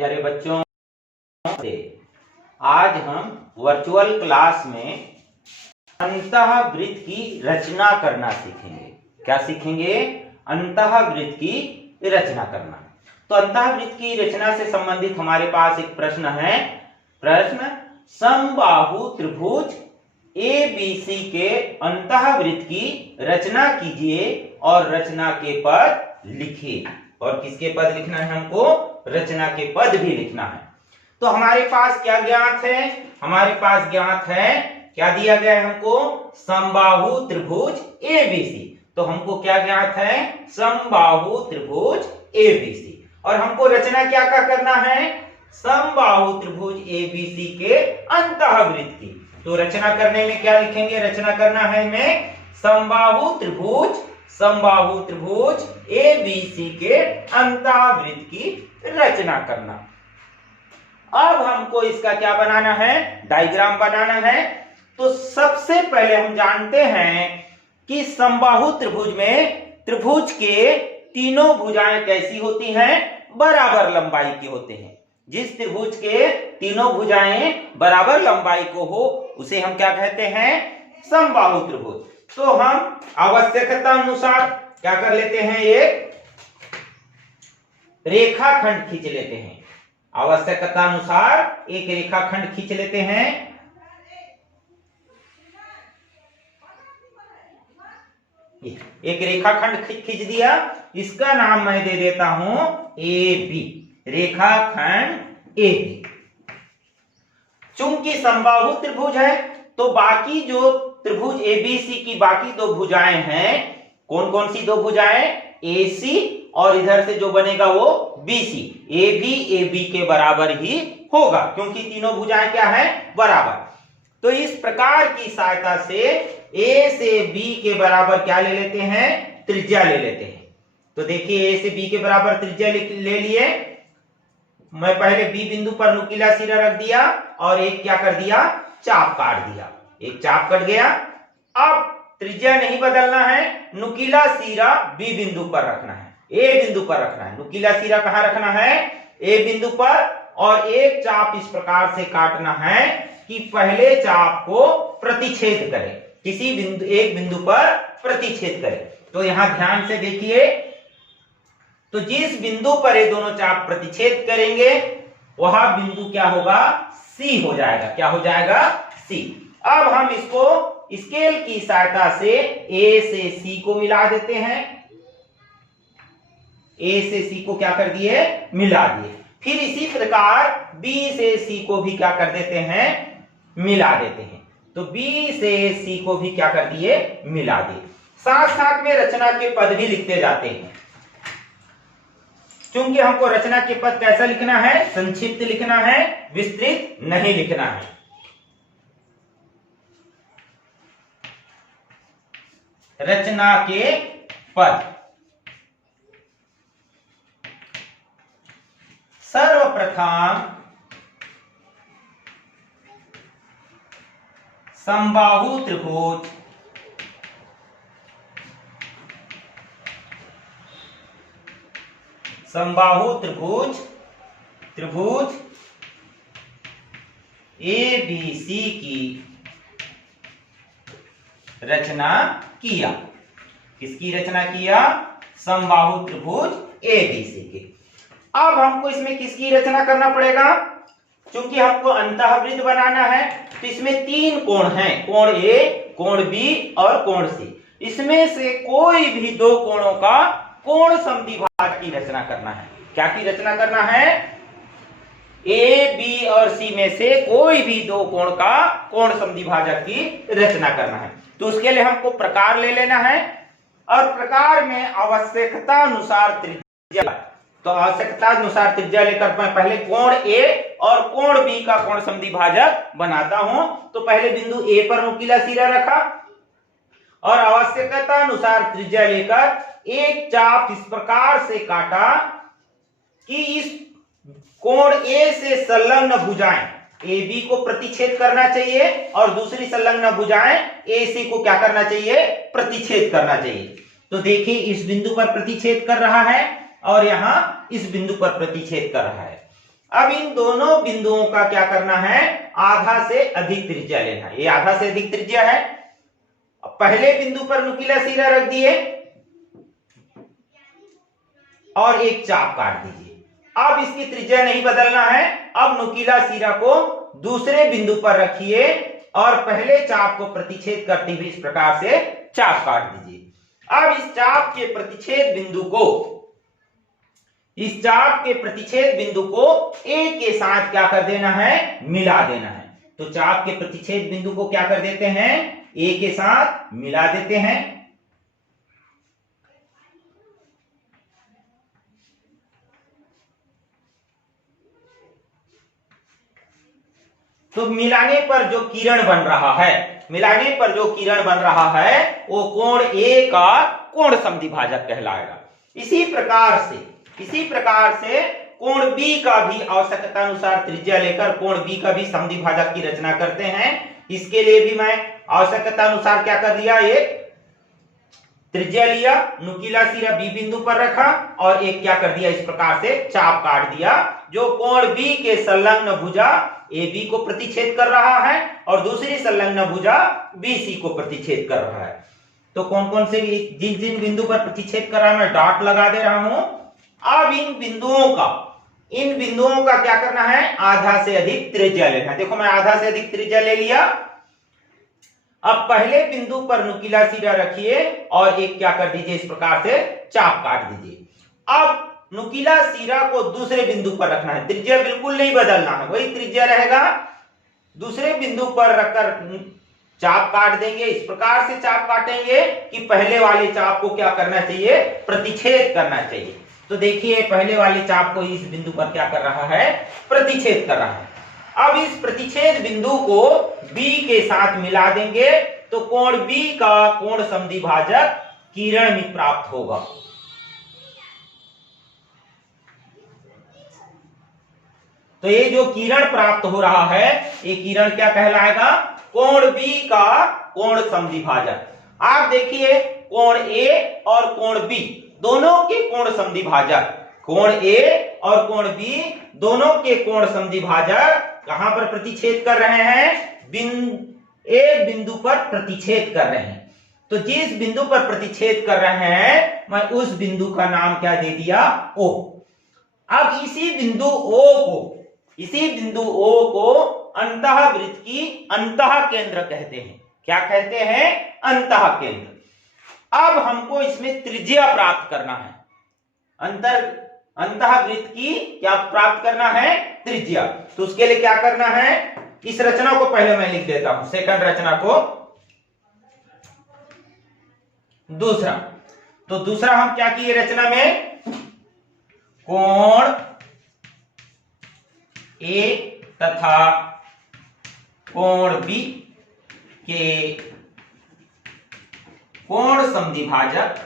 प्यारे बच्चों, आज हम वर्चुअल क्लास में अंतःवृत्त की रचना करना सीखेंगे। क्या सीखेंगे? अंतःवृत्त की रचना करना। तो अंतःवृत्त की रचना से संबंधित हमारे पास एक प्रश्न है। प्रश्न, समबाहु त्रिभुज ABC के अंतःवृत्त की रचना कीजिए और रचना के पद लिखिए। और किसके पद लिखना है? हमको रचना के पद भी लिखना है। तो हमारे पास क्या ज्ञात है? हमारे पास ज्ञात है, क्या दिया गया है हमको? समबाहु त्रिभुज ABC। तो हमको क्या ज्ञात है? समबाहु त्रिभुज ABC। और हमको रचना क्या करना है? समबाहु त्रिभुज ABC के अंतःवृत्त की। तो रचना करने में क्या लिखेंगे? रचना करना है हमें समबाहु त्रिभुज ABC के अंतःवृत्त की रचना करना। अब हमको इसका क्या बनाना है? डायग्राम बनाना है। तो सबसे पहले हम जानते हैं कि समबाहु त्रिभुज में त्रिभुज के तीनों भुजाएं कैसी होती हैं? बराबर लंबाई की होते हैं। जिस त्रिभुज के तीनों भुजाएं बराबर लंबाई को हो उसे हम क्या कहते हैं? समबाहु त्रिभुज। तो हम आवश्यकता अनुसार क्या कर लेते हैं? एक रेखाखंड खींच लेते हैं। आवश्यकता अनुसार एक रेखाखंड खींच लेते हैं। एक रेखाखंड खींच दिया। इसका नाम मैं दे देता हूं AB, रेखाखंड AB। चूंकि समबाहु त्रिभुज है तो बाकी जो त्रिभुज ABC की बाकी दो भुजाएं हैं, कौन कौन सी दो भुजाएं? AC और इधर से जो बनेगा वो BC। AB AB के बराबर ही होगा क्योंकि तीनों भुजाएं क्या है? बराबर। तो इस प्रकार की सहायता से A से B के बराबर क्या ले लेते हैं? त्रिज्या ले लेते हैं। तो देखिए A से B के बराबर त्रिज्या ले लिए। मैं पहले B बिंदु पर नुकीला सिरा रख दिया और एक क्या कर दिया? चाप काट दिया। एक चाप कट गया। अब त्रिज्या नहीं बदलना है, नुकीला सिरा B बिंदु पर रखना है, A बिंदु पर रखना है। नुकीला सिरा कहां रखना है? A बिंदु पर। और एक चाप इस प्रकार से काटना है कि पहले चाप को प्रतिच्छेद करे, किसी बिंदु एक बिंदु पर प्रतिच्छेद करे। तो यहां ध्यान से देखिए, तो जिस बिंदु पर ये दोनों चाप प्रतिच्छेद करेंगे वह बिंदु क्या होगा? C हो जाएगा। क्या हो जाएगा? C। अब हम इसको स्केल की सहायता से A से C को मिला देते हैं। A से C को क्या कर दिए? मिला दिए। फिर इसी प्रकार B से C को भी क्या कर देते हैं? मिला देते हैं। तो B से C को भी क्या कर दिए? मिला दिए। साथ साथ में रचना के पद भी लिखते जाते हैं। क्योंकि हमको रचना के पद कैसा लिखना है? संक्षिप्त लिखना है, विस्तृत नहीं लिखना है। रचना के पद सर्वप्रथम समबाहु त्रिभुज ABC की रचना किया। किसकी रचना किया? समबाहु त्रिभुज ABC की। अब हमको इसमें किसकी रचना करना पड़ेगा? क्योंकि हमको अंतःवृत्त बनाना है तो इसमें तीन कोण हैं, कोण A, कोण B और कोण C। इसमें से कोई भी दो कोणों का कोण समद्विभाजक की रचना करना है। क्या की रचना करना है? A, B और C में से कोई भी दो कोण का कोण समद्विभाजक की रचना करना है। तो उसके लिए हमको प्रकार ले लेना है और प्रकार में आवश्यकता अनुसार त्रिज्या। तो आवश्यकता अनुसार त्रिज्या लेकर मैं पहले कोण A और कोण B का कोण समद्विभाजक बनाता हूं। तो पहले बिंदु A पर नुकीला सिरा रखा और आवश्यकता अनुसार त्रिज्या लेकर एक चाप इस प्रकार से काटा कि इस कोण A से संलग्न भुजाएं AB को प्रतिच्छेद करना चाहिए और दूसरी संलग्न भुजाएं AC को क्या करना चाहिए? प्रतिच्छेद करना चाहिए। तो देखिए इस बिंदु पर प्रतिच्छेद कर रहा है और यहां इस बिंदु पर प्रतिच्छेद कर रहा है। अब इन दोनों बिंदुओं का क्या करना है, आधा से अधिक त्रिज्या लेना है। ये आधा से अधिक त्रिज्या है। पहले बिंदु पर नुकीला सिरा रख दिए और एक चाप काट दीजिए। अब इसकी त्रिज्या नहीं बदलना है। अब नुकीला सिरा को दूसरे बिंदु पर रखिए और पहले चाप को प्रतिच्छेद करते हुए इस प्रकार से चाप काट दीजिए। अब इस चाप के प्रतिच्छेद बिंदु को ए के साथ क्या कर देना है, मिला देना है। तो चाप के प्रतिच्छेद बिंदु को क्या कर देते हैं, ए के साथ मिला देते हैं। तो मिलाने पर जो किरण बन रहा है वो कोण ए का कोण समद्विभाजक कहलाएगा। इसी प्रकार से कोण बी का भी आवश्यकता अनुसार त्रिज्या लेकर कोण बी का भी समद्विभाजक की रचना करते हैं। इसके लिए भी मैं आवश्यकता अनुसार क्या कर दिया, एक त्रिज्या लिया, नुकीला सिरा बी बिंदु पर रखा और एक क्या कर दिया, इस प्रकार से चाप काट दिया जो कोण बी के संलग्न भुजा ए बी को प्रतिच्छेद कर रहा है और दूसरी संलग्न भुजा बी सी को प्रतिच्छेद कर रहा है। तो कौन कौन से जिन जिन बिंदु पर प्रतिच्छेद कर रहा है मैं डॉट लगा दे रहा हूं। अब इन बिंदुओं का क्या करना है, आधा से अधिक त्रिज्या लेना है। देखो मैं आधा से अधिक त्रिज्या ले लिया। अब पहले बिंदु पर नुकीला सिरा रखिए और एक क्या कर दीजिए, इस प्रकार से चाप काट दीजिए। अब नुकीला सिरा को दूसरे बिंदु पर रखना है, त्रिज्या बिल्कुल नहीं बदलना है, वही त्रिज्या रहेगा। दूसरे बिंदु पर रखकर चाप काट देंगे। इस प्रकार से चाप काटेंगे कि पहले वाले चाप को क्या करना चाहिए, प्रतिच्छेद करना चाहिए। तो देखिए पहले वाले चाप को इस बिंदु पर क्या कर रहा है, प्रतिच्छेद कर रहा है। अब इस प्रतिच्छेद बिंदु को बी के साथ मिला देंगे तो कोण बी का कोण समद्विभाजक किरण में प्राप्त होगा। तो ये जो किरण प्राप्त हो रहा है ये किरण क्या कहलाएगा, कोण बी का कोण समद्विभाजक। आप देखिए कोण ए और कोण बी दोनों के कोण समद्विभाजक, कोण ए और कोण बी दोनों के कोण समद्विभाजक कहां पर प्रतिच्छेद कर रहे हैं, एक बिंदु पर प्रतिच्छेद कर रहे हैं। तो जिस बिंदु पर प्रतिच्छेद कर रहे हैं मैं उस बिंदु का नाम क्या दे दिया, ओ। अब इसी बिंदु ओ को अंतःवृत्त की अंतः केंद्र कहते हैं। क्या कहते हैं, अंतः केंद्र। अब हमको इसमें त्रिज्या प्राप्त करना है, अंतःवृत्त की क्या प्राप्त करना है, त्रिज्या। तो उसके लिए क्या करना है, इस रचना को पहले मैं लिख देता हूं, सेकंड रचना को। दूसरा हम क्या किए रचना में, कोण ए तथा कोण बी के कोण समद्विभाजक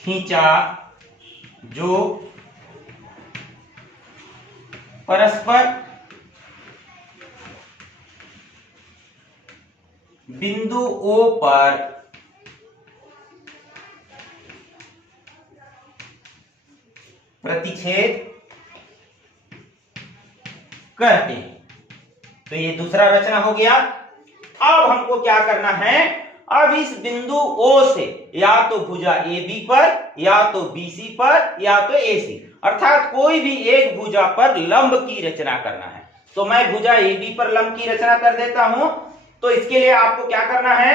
खींचा जो परस्पर बिंदु ओ पर प्रतिच्छेद करते हैं। तो ये दूसरा रचना हो गया। अब हमको क्या करना है, अब इस बिंदु O से या तो भुजा AB पर या तो BC पर या तो AC अर्थात कोई भी एक भुजा पर लंब की रचना करना है। तो मैं भुजा AB पर लंब की रचना कर देता हूं। तो इसके लिए आपको क्या करना है,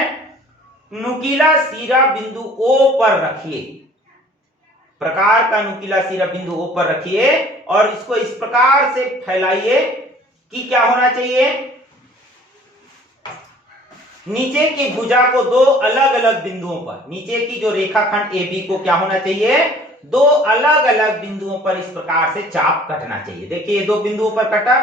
नुकीला सिरा बिंदु O पर रखिए, प्रकार का नुकीला सिरा बिंदु O पर रखिए और इसको इस प्रकार से फैलाइए कि क्या होना चाहिए, नीचे की भुजा को दो अलग अलग बिंदुओं पर, नीचे की जो रेखाखंड AB को क्या होना चाहिए, दो अलग अलग बिंदुओं पर इस प्रकार से चाप कटना चाहिए। देखिए दो बिंदुओं पर कटा,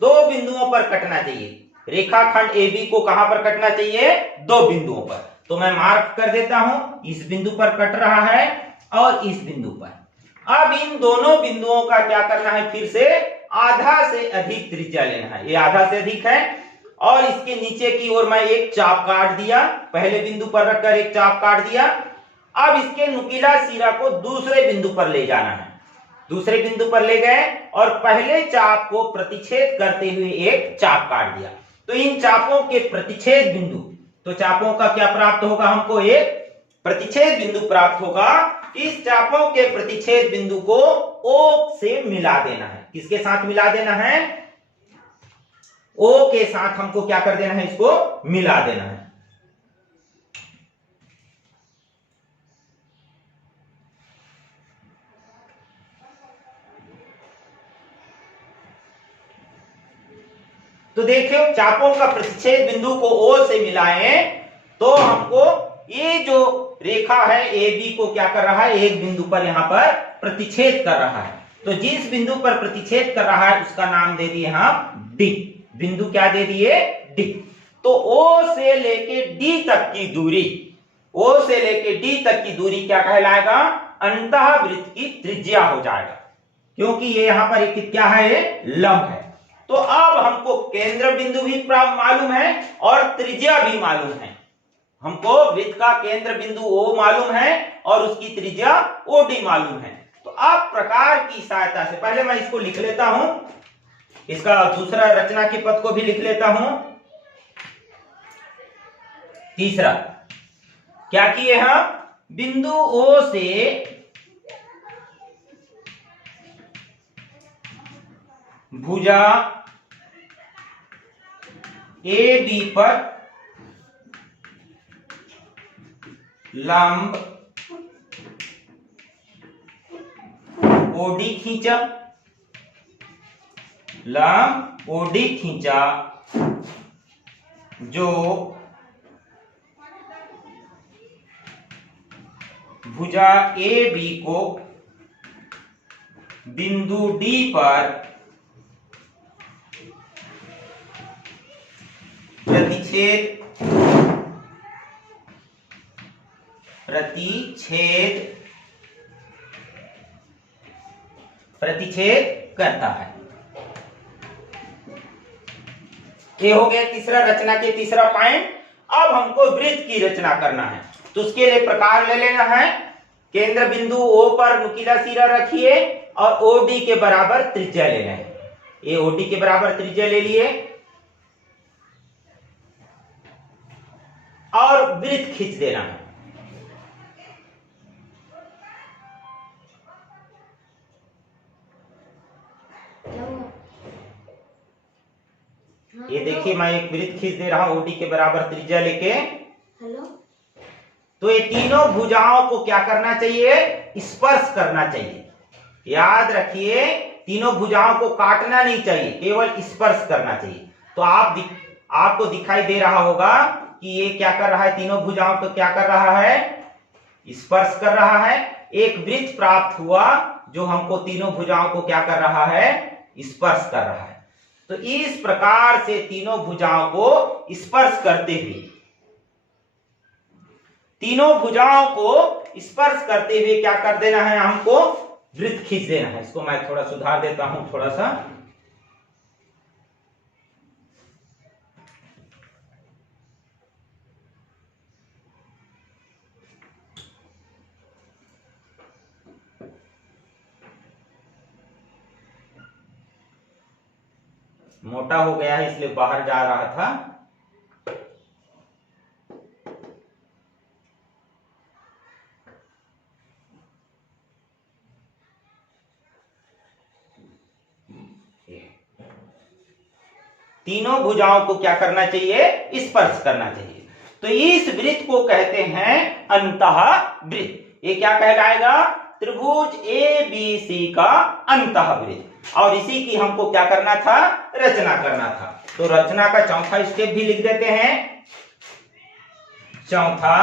दो बिंदुओं पर कटना चाहिए। रेखाखंड AB को कहां पर कटना चाहिए, दो बिंदुओं पर। तो मैं मार्क कर देता हूं, इस बिंदु पर कट रहा है और इस बिंदु पर। अब इन दोनों बिंदुओं का क्या करना है, फिर से आधा से अधिक त्रिज्या लेना है। ये आधा से अधिक है और इसके नीचे की ओर मैं एक चाप काट दिया, पहले बिंदु पर रखकर एक चाप काट दिया। अब इसके नुकीला सिरा को दूसरे बिंदु पर ले जाना है, दूसरे बिंदु पर ले गए और पहले चाप को प्रतिच्छेद करते हुए एक चाप काट दिया। तो इन चापों के प्रतिच्छेद बिंदु, तो चापों का क्या प्राप्त होगा, हमको एक प्रतिच्छेद बिंदु प्राप्त होगा। इस चापों के प्रतिच्छेद बिंदु को O से मिला देना है। किसके साथ मिला देना है? O के साथ हमको क्या कर देना है, इसको मिला देना है। तो देखियो चापों का प्रतिच्छेद बिंदु को O से मिलाएं तो हमको ये जो रेखा है AB को क्या कर रहा है, एक बिंदु पर यहां पर प्रतिच्छेद कर रहा है। तो जिस बिंदु पर प्रतिच्छेद कर रहा है उसका नाम दे दिए हम D। बिंदु क्या दे दिए, D। तो O से लेके D तक की दूरी, O से लेके D तक की दूरी क्या कहलाएगा, अंतःवृत्त की त्रिज्या हो जाएगा, क्योंकि ये यहां पर एक क्या है, ये लंब है। तो अब हमको केंद्र बिंदु भी मालूम है और त्रिज्या भी मालूम है। हमको वृत्त का केंद्र बिंदु O मालूम है और उसकी त्रिज्या OD मालूम है। तो अब प्रकार की सहायता से पहले मैं इसको लिख लेता हूं, इसका दूसरा रचना के पद को भी लिख लेता हूं। तीसरा क्या किए हम, बिंदु O से भुजा AB पर लंब OD खींचा, लंब OD खींचा, जो भुजा AB को बिंदु D पर प्रतिच्छेद करता है। ये हो गया तीसरा रचना के तीसरा पॉइंट। अब हमको वृत्त की रचना करना है, तो उसके लिए प्रकार ले लेना है। केंद्र बिंदु O पर नुकीला सिरा रखिए और OD के बराबर त्रिज्या लेना है। ये OD के बराबर त्रिज्या ले लिए और वृत्त खींच देना है। ये देखिए मैं एक वृत्त खींच दे रहा हूं OD के बराबर त्रिज्या लेके। हेलो, तो ये तीनों भुजाओं को क्या करना चाहिए, स्पर्श करना चाहिए। याद रखिए तीनों भुजाओं को काटना नहीं चाहिए, केवल स्पर्श करना चाहिए। तो आपको दिखाई दे रहा होगा कि ये क्या कर रहा है, तीनों भुजाओं को क्या कर रहा है, स्पर्श कर रहा है। एक वृत्त प्राप्त हुआ जो हमको तीनों भुजाओं को क्या कर रहा है, स्पर्श कर रहा है। तो इस प्रकार से तीनों भुजाओं को स्पर्श करते हुए, तीनों भुजाओं को स्पर्श करते हुए क्या कर देना है, हमको वृत्त खींच देना है। इसको मैं थोड़ा सुधार देता हूं, थोड़ा सा मोटा हो गया है इसलिए बाहर जा रहा था। तीनों भुजाओं को क्या करना चाहिए, स्पर्श करना चाहिए। तो इस वृत्त को कहते हैं अंतःवृत्त। ये क्या कहलाएगा, त्रिभुज ABC का अंतःवृत्त। और इसी की हमको क्या करना था, रचना करना था। तो रचना का चौथा स्टेप भी लिख देते हैं। चौथा,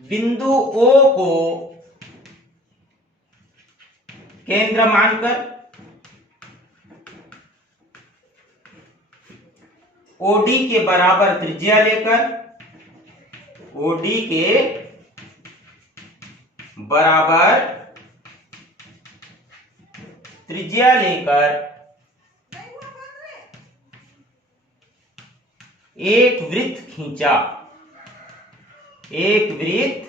बिंदु O को केंद्र मानकर OD के बराबर त्रिज्या लेकर, OD के बराबर त्रिज्या लेकर एक वृत्त खींचा, एक वृत्त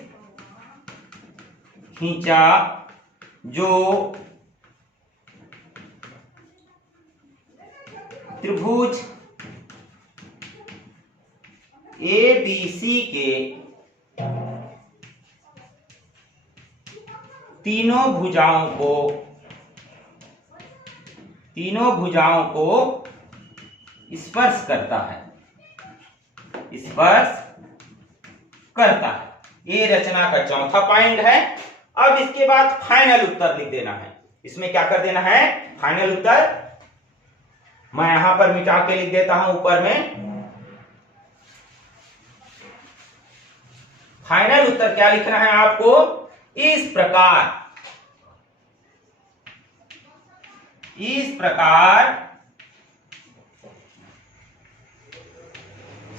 खींचा जो त्रिभुज ABC के तीनों भुजाओं को स्पर्श करता है, स्पर्श करता है। ये रचना का चौथा पॉइंट है। अब इसके बाद फाइनल उत्तर लिख देना है। इसमें क्या कर देना है? फाइनल उत्तर मैं यहां पर मिटा के लिख देता हूं ऊपर में। फाइनल उत्तर क्या लिखना है आपको? इस प्रकार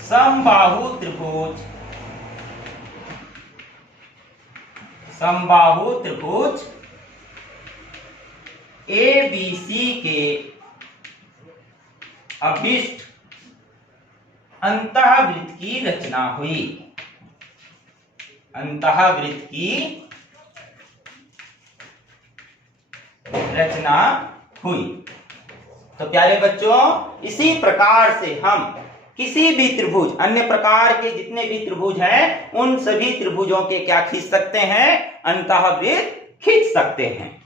समबाहु त्रिभुज ABC के अभिष्ट अंतःवृत्त की रचना हुई, अंतःवृत्त की रचना हुई। तो प्यारे बच्चों, इसी प्रकार से हम किसी भी त्रिभुज, अन्य प्रकार के जितने भी त्रिभुज हैं, उन सभी त्रिभुजों के क्या खींच सकते हैं? अंतःवृत्त खींच सकते हैं।